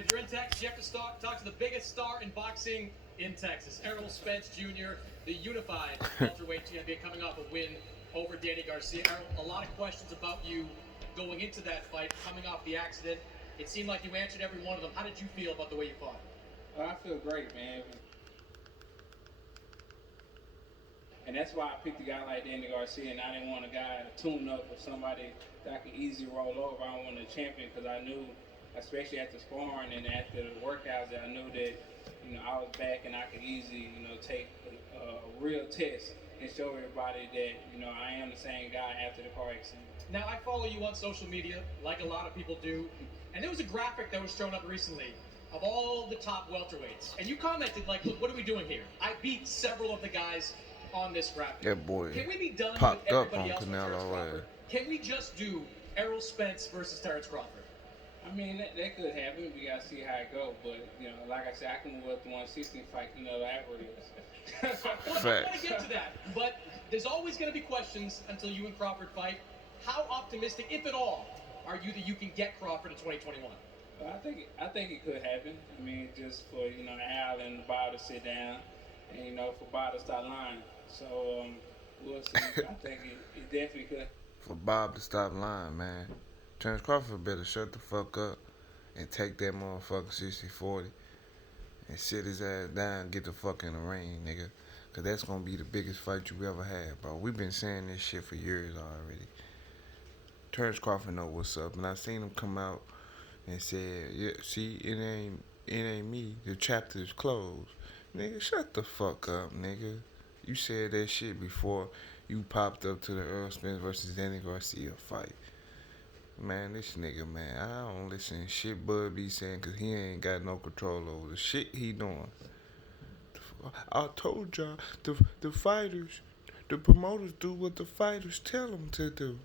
if you're in Texas, you have to talk to the biggest star in boxing in Texas, Errol Spence Jr., the unified welterweight champion, coming off a win over Danny Garcia. Errol, a lot of questions about you going into that fight, coming off the accident. It seemed like you answered every one of them. How did you feel about the way you fought? I feel great, man. And that's why I picked a guy like Danny Garcia, and I didn't want a guy to tune up with somebody that I could easily roll over. I wanted a champion because I knew, especially after sparring and after the workouts, that I knew that I was back and I could easily take a real test and show everybody that I am the same guy after the car accident. Now, I follow you on social media, like a lot of people do, and there was a graphic that was thrown up recently of all the top welterweights, and you commented like, "Look, what are we doing here? I beat several of the guys on this graphic. That boy Can we be done popped with up everybody on else with Terence Canelo. Crawford? Can we just do Errol Spence versus Terence Crawford?" I mean, that could happen. We gotta see how it goes. But like I said, I can move up to 160 and fight Canelo afterwards. I want to get to that, but there's always going to be questions until you and Crawford fight. How optimistic, if at all, are you that you can get Crawford in 2021? Well, I think it could happen. I mean, just for Al and Bob to sit down, and for Bob to start lying. So we'll see. I think it definitely could. For Bob to stop lying, man. Terence Crawford better shut the fuck up and take that motherfucker 60-40 and sit his ass down and get the fuck in the ring, nigga. Cause that's gonna be the biggest fight you ever had, bro. We've been saying this shit for years already. Terence Crawford know what's up, and I seen him come out and said, "Yeah, see, it ain't me. The chapter is closed." Nigga, shut the fuck up, nigga. You said that shit before you popped up to the Errol Spence versus Danny Garcia fight. Man, this nigga, man, I don't listen to shit Bud be saying because he ain't got no control over the shit he doing. I told y'all, the fighters, the promoters do what the fighters tell them to do.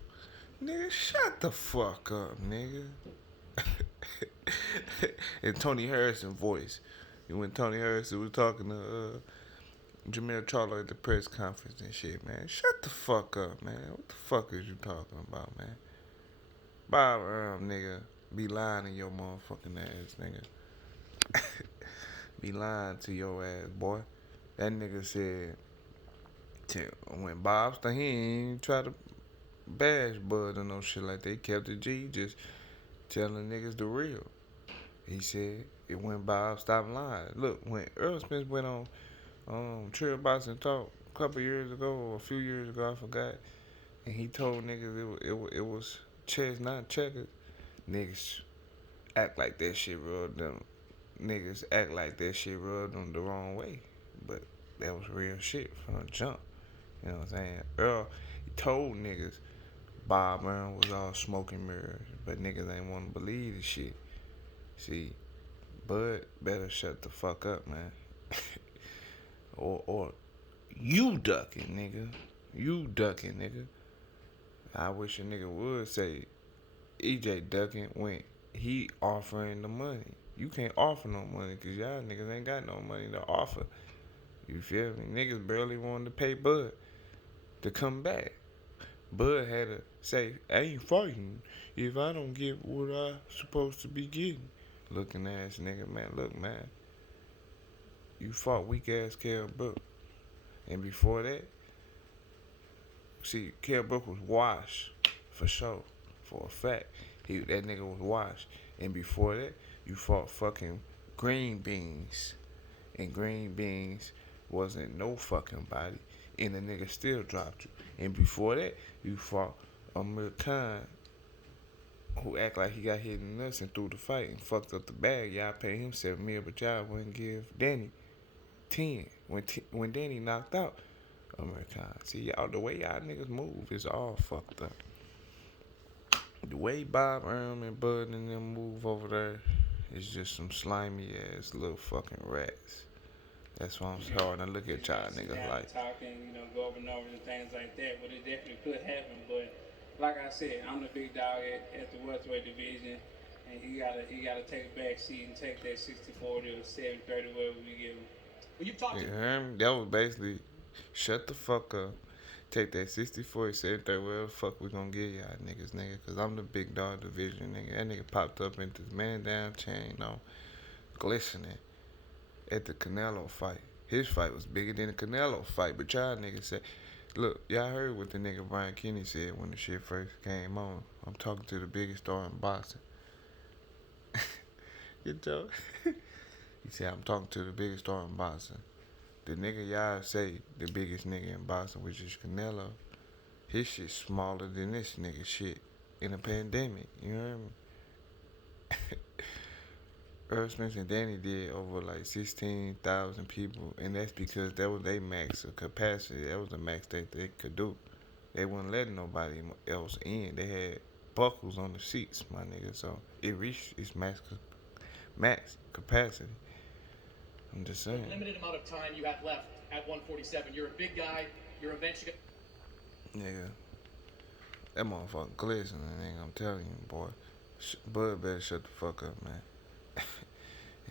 Nigga, shut the fuck up, nigga. And Tony Harrison voice. When Tony Harrison was talking to Jamel Charlo at the press conference and shit, man. Shut the fuck up, man. What the fuck is you talking about, man? Bob nigga, be lying to your motherfucking ass, nigga. Be lying to your ass, boy. That nigga said, when Bob started, he ain't try to bash Bud or no shit like that. He kept it G, just telling niggas the real. He said, it when Bob stopped lying. Look, when Errol Spence went on Trill Boxing Talk a couple years ago, or a few years ago, I forgot, and he told niggas it was chess, not checkers. Niggas act like that shit rubbed them. Niggas act like that shit rubbed them the wrong way. But that was real shit from the jump. You know what I'm saying? Earl, he told niggas Bob Brown was all smoke and mirrors. But niggas ain't want to believe the shit. See, Bud better shut the fuck up, man. or you ducking, nigga. You ducking, nigga. I wish a nigga would say EJ ducking when he offering the money. You can't offer no money because y'all niggas ain't got no money to offer. You feel me? Niggas barely wanted to pay Bud to come back. Bud had to say, I ain't fighting if I don't get what I supposed to be getting. Looking ass nigga, man. Look, man. You fought weak ass Kell Brook. And before that, see, Kell Brook was washed for sure. For a fact. That nigga was washed. And before that, you fought fucking Green Beans. And Green Beans wasn't no fucking body. And the nigga still dropped you. And before that, you fought Amir Khan, who act like he got hit in the nuts and threw the fight and fucked up the bag. Y'all paid him $7 million, but y'all wouldn't give Danny 10 when Danny knocked out Amir Khan. See, y'all, the way y'all niggas move is all fucked up. The way Bob and Bud and them move over there is just some slimy ass little fucking rats. That's why I'm starting to look at y'all niggas like talking, go over numbers and things like that. But it definitely could happen. But like I said, I'm the big dog at the welterweight division, and he gotta take a back seat and take that 60-40 or 70-30, whatever we give him. Well, you've talked. That was basically shut the fuck up take that 64, 73, where the fuck we gonna get y'all niggas, nigga? Cause I'm the big dog division, nigga. That nigga popped up into the man down chain, glistening at the Canelo fight. His fight was bigger than the Canelo fight, but y'all niggas say, look, y'all heard what the nigga Brian Kenny said when the shit first came on. I'm talking to the biggest star in boxing. Good joke. He said, I'm talking to the biggest star in boxing. The nigga y'all say the biggest nigga in boxing, which is Canelo, his shit smaller than this nigga shit in a pandemic. You know what I mean? Errol Spence and Danny did over like 16,000 people, and that's because that was their max of capacity. That was the max that they could do. They wasn't letting nobody else in. They had buckles on the seats, my nigga. So it reached its max capacity. I'm just saying. Limited amount of time you have left at 147. You're a big guy. You're eventually. Nigga, that motherfucker glistening, nigga. I'm telling you, boy. Bud better shut the fuck up, man.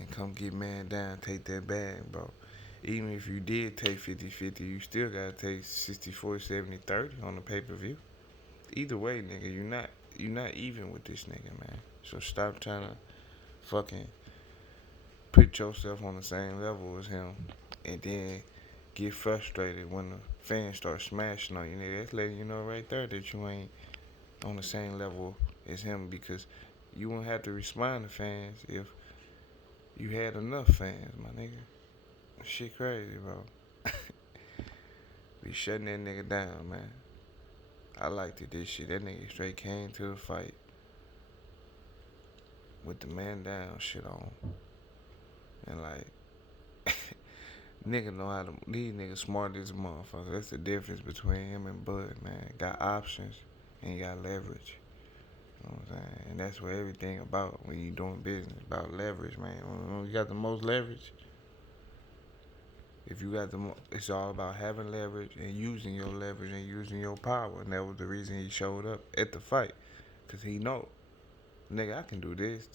And come get man down, take that bag, bro. Even if you did take 50-50, you still gotta take 60-40-70-30 on the pay-per-view. Either way, nigga, you're not even with this nigga, man. So stop trying to fucking put yourself on the same level as him and then get frustrated when the fans start smashing on you, nigga. That's letting you know right there that you ain't on the same level as him, because you won't have to respond to fans if you had enough fans, my nigga. Shit crazy, bro. Be shutting that nigga down, man. I liked it, this shit. That nigga straight came to the fight with the man down shit on. And like, nigga know how to, these niggas smart as a motherfucker. That's the difference between him and Bud, man. Got options and you got leverage. You know what I'm saying? And that's what everything about when you doing business, about leverage, man. When you got the most leverage, if you got it's all about having leverage and using your leverage and using your power. And that was the reason he showed up at the fight. Because he know, nigga, I can do this,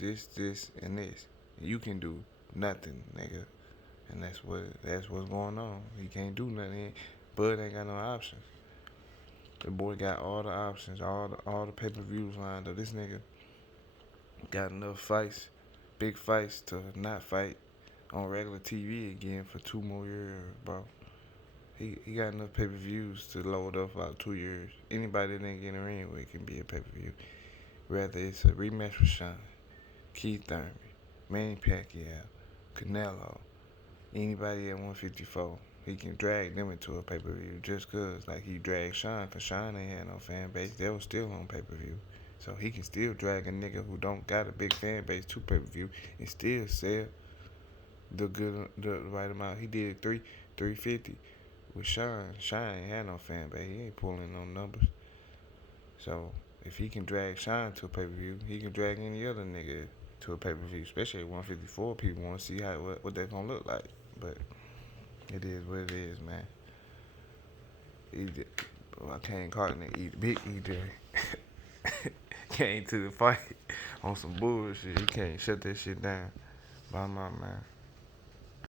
and this. You can do nothing, nigga. And that's what's going on. He can't do nothing. Bud ain't got no options. The boy got all the options, all the pay-per-views lined up. This nigga got enough fights, big fights, to not fight on regular TV again for 2 more years, bro. He got enough pay-per-views to load up for about 2 years. Anybody that didn't get in the ring with can be a pay-per-view. Whether it's a rematch with Sean, Keith Thurman, Manny Pacquiao, Canelo, anybody at 154. He can drag them into a pay-per-view just cause, like he dragged Sean, cause Sean ain't had no fan base. They was still on pay-per-view. So he can still drag a nigga who don't got a big fan base to pay-per-view and still sell the right amount. He did 350 with Sean. Sean ain't had no fan base. He ain't pulling no numbers. So if he can drag Sean to a pay-per-view, he can drag any other nigga to a pay-per-view, especially at 154. People want to see what they're gonna look like. But it is what it is, man. I can't call it big EJ. Came to the fight on some bullshit. He can't shut that shit down. By my man.